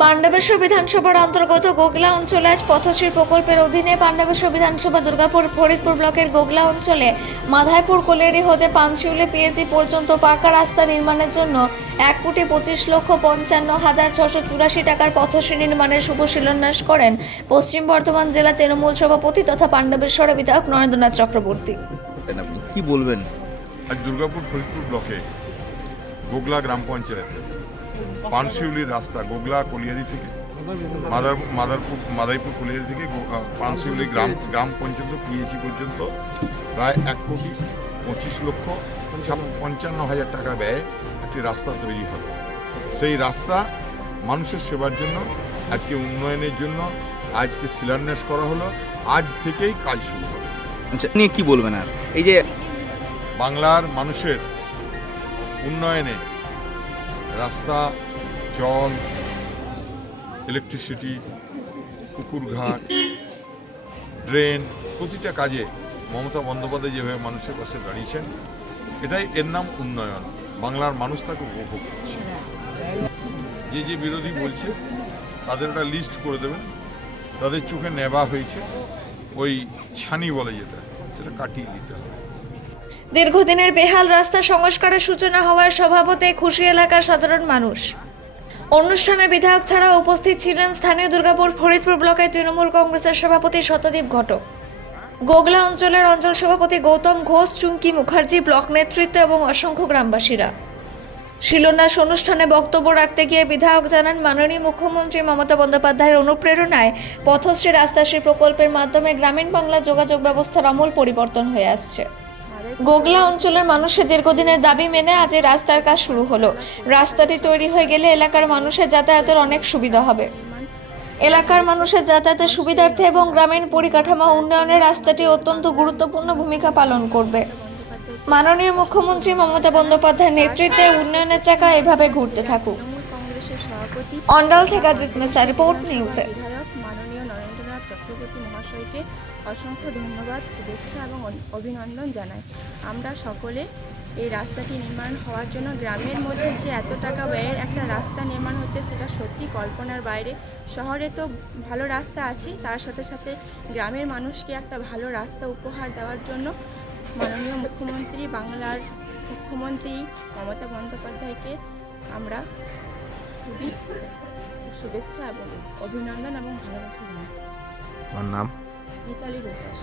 পাণ্ডবেশ্বর বিধানসভার অন্তর্গত গোগলা অঞ্চলে আজ পথশ্রী প্রকল্পের অধীনে পাণ্ডবেশ্বর বিধানসভা দুর্গাপুর ফরিদপুর ব্লকের গোগলা অঞ্চলে মাধাইপুর কোলেরি হতে পানশিউলি পিএজি পর্যন্ত পাকা রাস্তা নির্মাণের জন্য 1,25,55,684 টাকার পথশ্রী নির্মাণের শুভ শিলান্যাস করেন পশ্চিম বর্ধমান জেলা তৃণমূল সভাপতি তথা পাণ্ডবেশ্বরের বিধায়ক নরেন্দ্রনাথ চক্রবর্তী। আপনি কি বলবেন? আজ দুর্গাপুর ফরিদপুর ব্লকে গোগলা গ্রাম পঞ্চায়েতে পানশিউলির রাস্তা গোগলা কলিয়ারি থেকে মাদাইপুর কলিয়ারি থেকে পানশিউলি গ্রাম পর্যন্ত পিএইচি পর্যন্ত প্রায় 1,25,55,000 টাকা ব্যয়ে একটি রাস্তা তৈরি হবে। সেই রাস্তা মানুষের সেবার জন্য, আজকে উন্নয়নের জন্য আজকে শিলান্যাস করা হলো। আজ থেকেই কাজ শুরু হবে। নিয়ে কি বলবেন? আর এই যে বাংলার মানুষের উন্নয়নে রাস্তা, জল, ইলেকট্রিসিটি, পুকুরঘাট, ড্রেন, প্রতিটা কাজে মমতা বন্দ্যোপাধ্যায় যেভাবে মানুষের পাশে দাঁড়িয়েছেন, এর নাম উন্নয়ন। বাংলার মানুষ তাকে উপভোগ করছে। যে বিরোধী বলছে তাদের একটা লিস্ট করে দেবেন, তাদের চোখে নেবা হয়েছে, ওই ছানি বলে যেটা, সেটা কাটিয়ে দিতে হবে। দীর্ঘদিনের বেহাল রাস্তা সংস্কারের সূচনা হওয়ার স্বভাবতে খুশি এলাকার সাধারণ মানুষ। অনুষ্ঠানে বিধায়ক ছাড়াও উপস্থিত ছিলেন স্থানীয় দুর্গাপুর ফরিদপুর ব্লকের তৃণমূল কংগ্রেসের সভাপতি শতদীপ ঘটক, গোগলা অঞ্চলের অঞ্চল সভাপতি গৌতম ঘোষ, চুমকি মুখার্জি, ব্লক নেতৃত্ব এবং অসংখ্য গ্রামবাসীরা। শিলান্যাস অনুষ্ঠানে বক্তব্য রাখতে গিয়ে বিধায়ক জানান, মাননীয় মুখ্যমন্ত্রী মমতা বন্দ্যোপাধ্যায়ের অনুপ্রেরণায় পথশ্রী রাস্তাশ্রী প্রকল্পের মাধ্যমে গ্রামীণ বাংলার যোগাযোগ ব্যবস্থার আমূল পরিবর্তন হয়ে আসছে। গোগলা অঞ্চলের মানুষের দীর্ঘদিনের দাবি মেনে আজ এই রাস্তার কাজ শুরু হলো। রাস্তাটি তৈরি হয়ে গেলে এলাকার মানুষের যাতায়াতের অনেক সুবিধা হবে। এলাকার মানুষের যাতায়াতের সুবিধার্থে এবং গ্রামীণ পরিকাঠামো উন্নয়নে রাস্তাটি অত্যন্ত গুরুত্বপূর্ণ ভূমিকা পালন করবে। মাননীয় মুখ্যমন্ত্রী মমতা বন্দ্যোপাধ্যায়ের নেতৃত্বে উন্নয়নের চাকা এভাবে ঘুরতে থাকুক। অন্ডাল থেকে অজিত মেসা, রিপোর্ট নিউজে। মাননীয় নরেন্দ্রনাথ চক্রবর্তী মহাশয়কে অসংখ্য ধন্যবাদ, শুভেচ্ছা এবং অভিনন্দন জানাই। আমরা সকলে এই রাস্তাটি নির্মাণ হওয়ার জন্য, গ্রামের মধ্যে যে এত টাকা ব্যয়ের একটা রাস্তা নির্মাণ হচ্ছে সেটা সত্যি কল্পনার বাইরে। শহরে তো ভালো রাস্তা আছে, তার সাথে সাথে গ্রামের মানুষকে একটা ভালো রাস্তা উপহার দেওয়ার জন্য মাননীয় মুখ্যমন্ত্রী, বাংলার মুখ্যমন্ত্রী মমতা বন্দ্যোপাধ্যায়কে আমরা খুবই শুভেচ্ছা এবং অভিনন্দন এবং ভালোবাসা জানাই। আমার নাম মিতালি রূপাস।